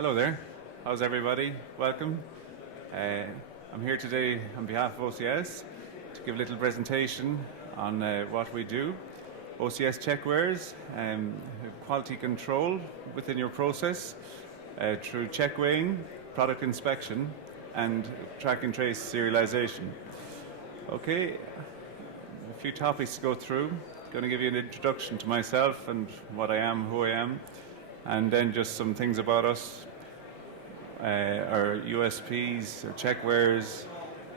Hello there. How's everybody? Welcome. I'm here today on behalf of OCS to give a little presentation on what we do. OCS Checkweighers, quality control within your process through checkweighing, product inspection, and track and trace serialization. Okay, a few topics to go through. Going to give you an introduction to myself and what I am, who I am, and then just some things about us, our USPs, our checkweighers,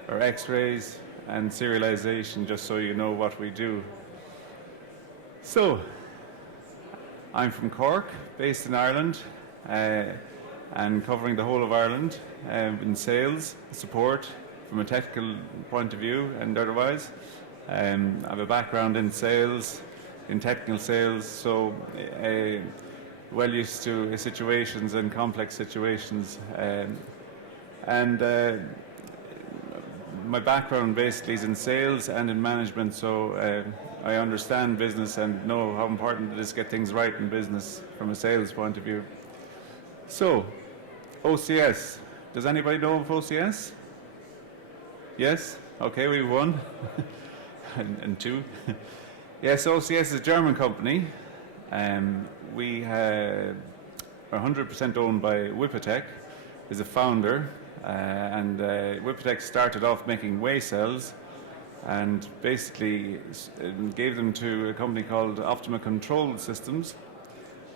our x-rays, and serialization, just so you know what we do. So, I'm from Cork, based in Ireland, and covering the whole of Ireland in sales, support, from a technical point of view and otherwise. I have a background in sales, in technical sales, so well used to situations and complex situations. My background basically is in sales and in management, so I understand business and know how important it is to get things right in business from a sales point of view. So, OCS. Does anybody know of OCS? Yes? Okay, we have one. and two. Yes, OCS is a German company. We are 100% owned by Wipotec, is a founder, and Wipotec started off making weigh cells and basically gave them to a company called Optima Control Systems.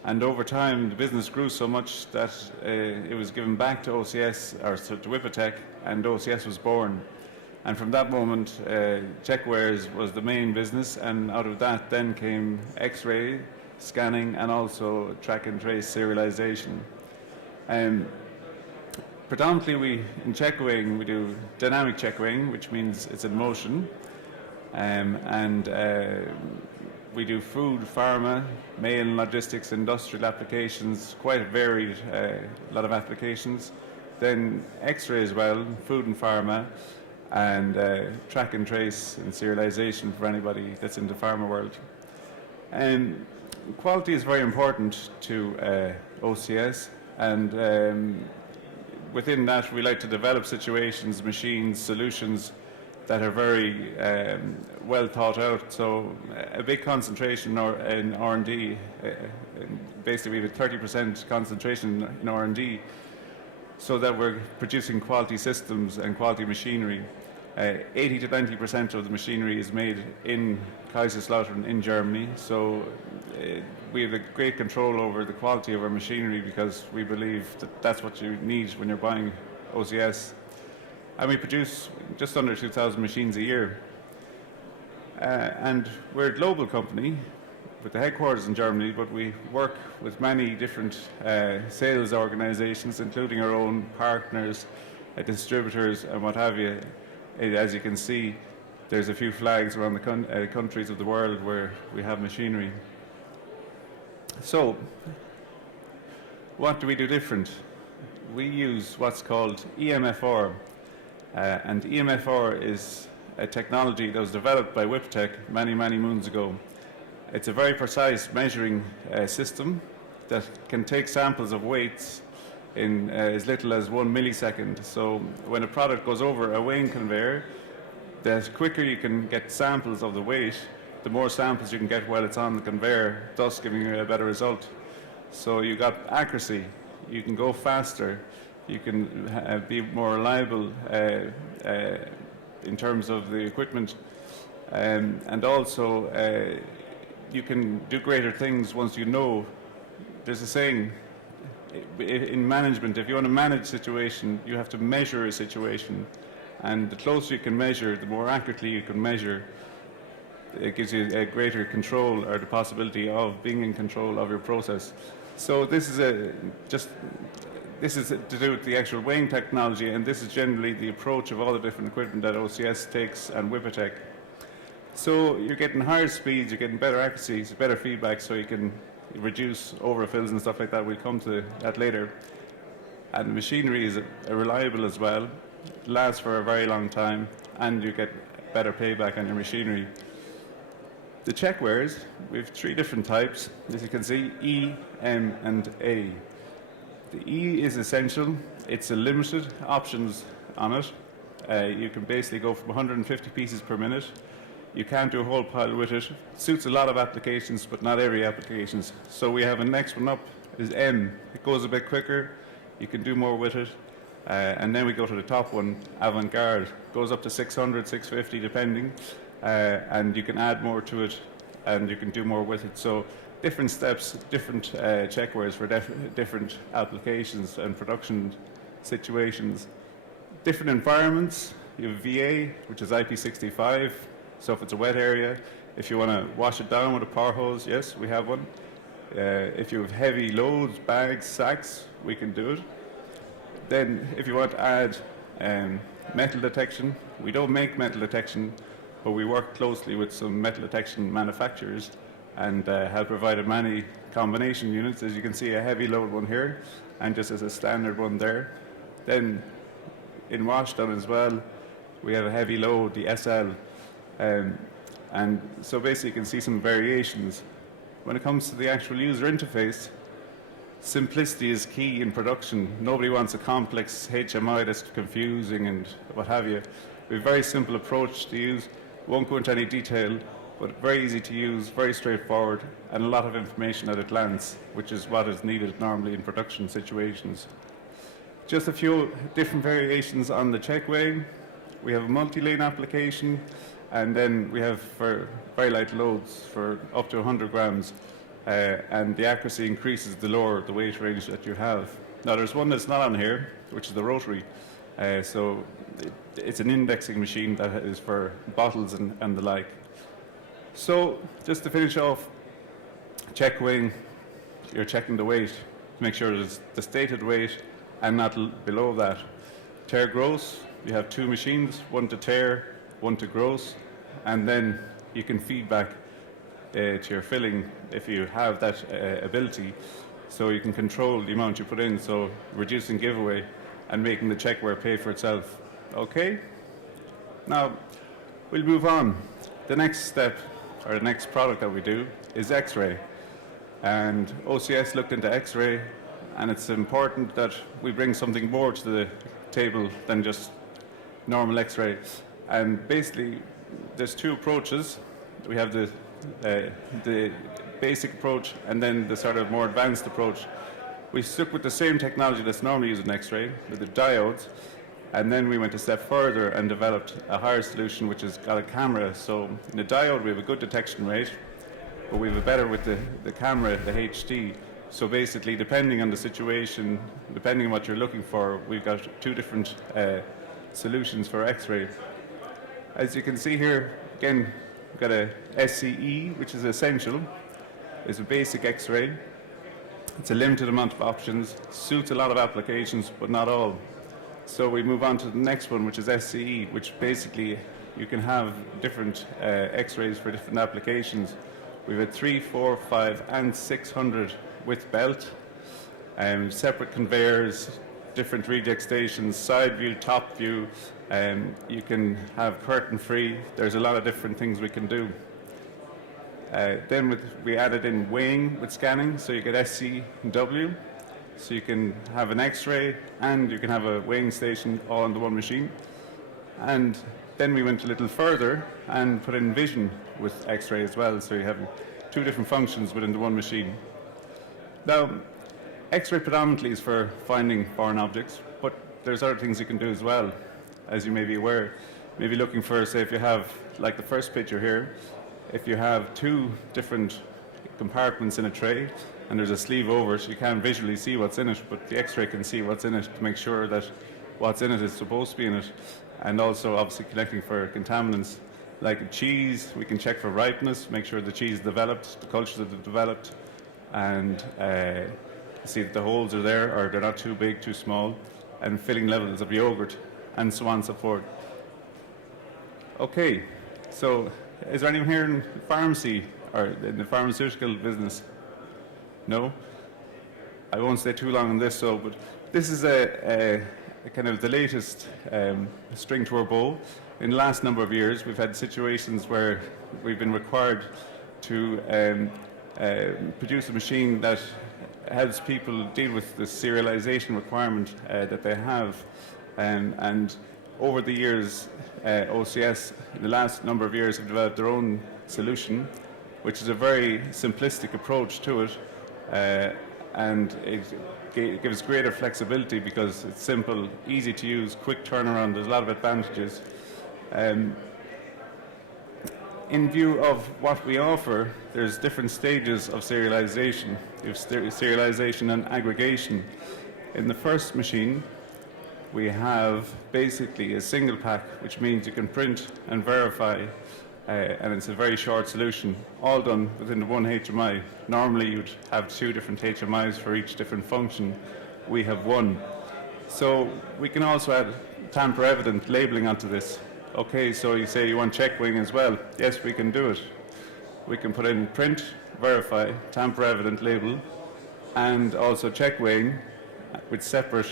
And over time, the business grew so much that it was given back to OCS, or to Wipotec, and OCS was born. And from that moment, Checkweighers was the main business, and out of that then came X-ray scanning and also track and trace serialization. Predominantly, in checkweighing, we do dynamic checkweighing, which means it's in motion, and we do food, pharma, mail and logistics, industrial applications, quite a varied lot of applications. Then X-ray as well, food and pharma, and track and trace and serialization for anybody that's in the pharma world. Quality is very important to OCS, and within that we like to develop situations, machines, solutions that are very well thought out. So a big concentration in R&D, basically we have a 30% concentration in R&D, so that we're producing quality systems and quality machinery. 80 to 90% of the machinery is made in Kaiserslautern in Germany, so we have a great control over the quality of our machinery because we believe that that's what you need when you're buying OCS. And we produce just under 2,000 machines a year. And we're a global company with the headquarters in Germany, but we work with many different sales organizations, including our own partners, distributors, and what have you. As you can see, there's a few flags around the countries of the world where we have machinery. So, what do we do different? We use what's called EMFR, and EMFR is a technology that was developed by Wipotec many, many moons ago. It's a very precise measuring system that can take samples of weights in as little as 1 millisecond. So when a product goes over a weighing conveyor, the quicker you can get samples of the weight, the more samples you can get while it's on the conveyor, thus giving you a better result. So you got accuracy, you can go faster, you can be more reliable in terms of the equipment, and also you can do greater things once you know. There's a saying in management, if you want to manage a situation, you have to measure a situation, and the closer you can measure, the more accurately you can measure. It gives you a greater control, or the possibility of being in control of your process. So this is to do with the actual weighing technology, and this is generally the approach of all the different equipment that OCS takes and Wipotec. So you're getting higher speeds, you're getting better accuracies, better feedback, so you can reduce overfills and stuff like that. We'll come to that later. And the machinery is reliable as well. It lasts for a very long time, and you get better payback on your machinery. The checkweighers, we have 3 different types, as you can see, E, M, and A. The E is essential. It's a limited options on it. You can basically go from 150 pieces per minute. You can't do a whole pile with it. Suits a lot of applications, but not every applications. So we have a next one up is M. It goes a bit quicker. You can do more with it. And then we go to the top one, Avant-Garde. Goes up to 600, 650 depending. And you can add more to it and you can do more with it. So different steps, different checkweighers for different applications and production situations. Different environments. You have VA, which is IP65. So if it's a wet area, if you want to wash it down with a power hose, yes, we have one. If you have heavy loads, bags, sacks, we can do it. Then if you want to add metal detection, we don't make metal detection, but we work closely with some metal detection manufacturers and have provided many combination units. As you can see, a heavy load one here, and just as a standard one there. Then in washdown as well, we have a heavy load, the SL. And so basically you can see some variations. When it comes to the actual user interface, simplicity is key in production. Nobody wants a complex HMI that's confusing and what have you. We have a very simple approach to use. Won't go into any detail, but very easy to use, very straightforward, and a lot of information at a glance, which is what is needed normally in production situations. Just a few different variations on the checkweigh. We have a multi-lane application, and then we have for very light loads for up to 100 grams, and the accuracy increases the lower the weight range that you have. Now there's one that's not on here, which is the rotary. So it's an indexing machine that is for bottles and the like. So just to finish off, checkweighing, you're checking the weight to make sure it's the stated weight and not below that. Tare gross, you have two machines, one to tare, one to gross, and then you can feed back to your filling if you have that ability, so you can control the amount you put in, so reducing giveaway and making the checkweight pay for itself. Okay? Now, we'll move on. The next step, or the next product that we do, is X-ray. And OCS looked into X-ray, and it's important that we bring something more to the table than just normal X-ray. And basically, there's two approaches. We have the basic approach and then the sort of more advanced approach. We stuck with the same technology that's normally used in X-ray, with the diodes, and then we went a step further and developed a higher solution which has got a camera. So in the diode we have a good detection rate, but we have a better with the camera, the HD. So basically, depending on the situation, depending on what you're looking for, we've got two different solutions for X-ray. As you can see here, again, we've got a SCE, which is essential. It's a basic X-ray. It's a limited amount of options, suits a lot of applications, but not all. So we move on to the next one, which is SCE, which basically you can have different X-rays for different applications. We've had 3, 4, 5, and 600 with belt, separate conveyors, different reject stations, side view, top view. You can have curtain free. There's a lot of different things we can do. Then we added in weighing with scanning, so you get SCW. So you can have an X-ray and you can have a weighing station all on the one machine. And then we went a little further and put in vision with X-ray as well, so you have two different functions within the one machine. Now, X-ray predominantly is for finding foreign objects, but there's other things you can do as well, as you may be aware. Maybe looking for, say, if you have, like the first picture here, if you have two different compartments in a tray and there's a sleeve over it, you can't visually see what's in it, but the X-ray can see what's in it to make sure that what's in it is supposed to be in it. And also, obviously, connecting for contaminants. Like cheese, we can check for ripeness, make sure the cheese is developed, the cultures are developed, and see if the holes are there or they're not too big, too small, and filling levels of yogurt, and so on and so forth. Okay, so is there anyone here in pharmacy or in the pharmaceutical business? No? I won't stay too long on this, but this is a kind of the latest string to our bow. In the last number of years, we've had situations where we've been required to produce a machine that helps people deal with the serialization requirement that they have. And over the years, OCS, in the last number of years, have developed their own solution, which is a very simplistic approach to it, and it gives greater flexibility because it's simple, easy to use, quick turnaround. There's a lot of advantages. In view of what we offer, there's different stages of serialization. You have serialization and aggregation. In the first machine, we have basically a single pack, which means you can print and verify, and it's a very short solution, all done within the one HMI. Normally you'd have 2 different HMIs for each different function. We have one. So we can also add tamper-evident labeling onto this. Okay, so you say you want checkweighing as well. Yes, we can do it. We can put in print, verify, tamper-evident label, and also checkweighing with separate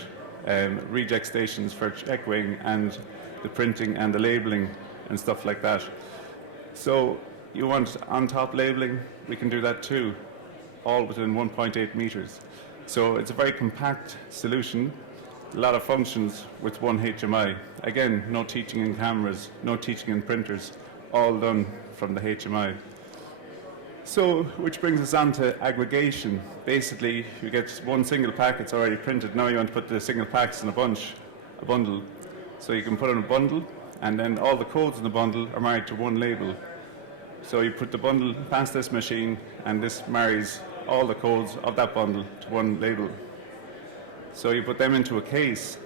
reject stations for checkweighing and the printing and the labeling and stuff like that. So you want on-top labeling, we can do that too, all within 1.8 meters. So it's a very compact solution, a lot of functions with one HMI. Again, no teaching in cameras, no teaching in printers, all done from the HMI. So, which brings us on to aggregation. Basically, you get one single pack, it's already printed. Now you want to put the single packs in a bundle. So you can put in a bundle, and then all the codes in the bundle are married to one label. So you put the bundle past this machine, and this marries all the codes of that bundle to one label. So you put them into a case,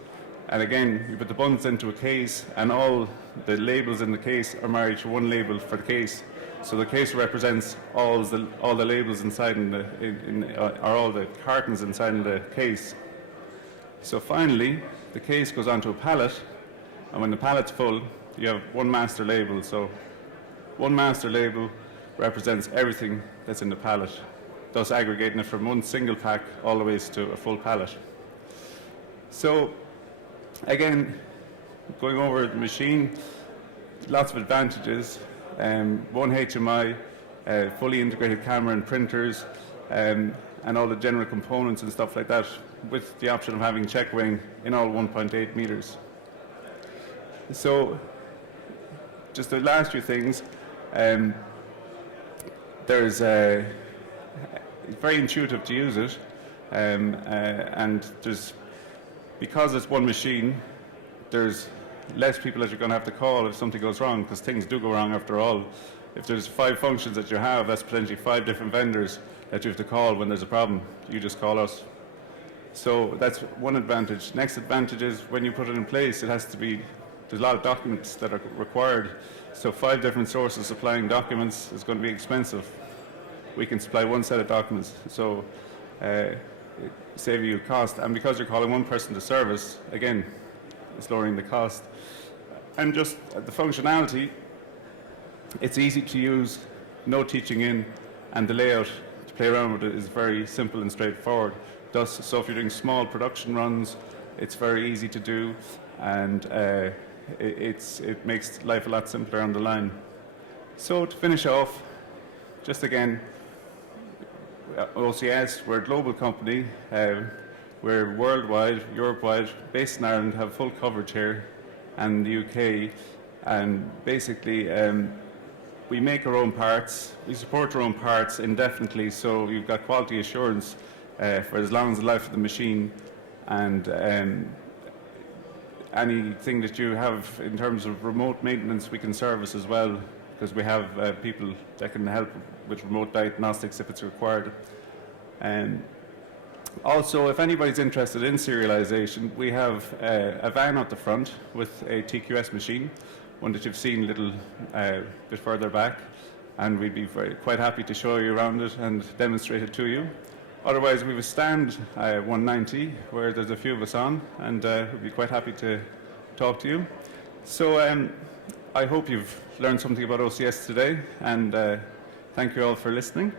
and again, you put the bundles into a case, and all the labels in the case are married to one label for the case. So the case represents all the labels inside or all the cartons inside in the case. So finally, the case goes onto a pallet, and when the pallet's full, you have one master label. So one master label represents everything that's in the pallet, thus aggregating it from one single pack all the way to a full pallet. So again, going over the machine, lots of advantages. One HMI, fully integrated camera and printers, and all the general components and stuff like that, with the option of having checkweighing in all 1.8 meters. So just the last few things, it's very intuitive to use it, and because it's one machine, there's less people that you're going to have to call if something goes wrong, because things do go wrong after all. If there's 5 functions that you have, that's potentially 5 different vendors that you have to call when there's a problem. You just call us. So that's one advantage. Next advantage is when you put it in place, there's a lot of documents that are required. So 5 different sources supplying documents is going to be expensive. We can supply one set of documents, so save you cost. And because you're calling one person to service, again, it's lowering the cost. And just the functionality, it's easy to use, no teaching in, and the layout to play around with it is very simple and straightforward. So if you're doing small production runs, it's very easy to do, and it makes life a lot simpler on the line. So to finish off, just again, OCS, we're a global company. We're worldwide, Europe-wide, based in Ireland, have full coverage here, and the UK. And basically, we make our own parts. We support our own parts indefinitely, so you've got quality assurance for as long as the life of the machine. And anything that you have in terms of remote maintenance, we can service as well, because we have people that can help with remote diagnostics if it's required. Also, if anybody's interested in serialization, we have a van at the front with a TQS machine, one that you've seen a little bit further back, and we'd be quite happy to show you around it and demonstrate it to you. Otherwise, we have a stand 190 where there's a few of us on, and we'd be quite happy to talk to you. So I hope you've learned something about OCS today, and thank you all for listening.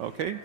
Okay.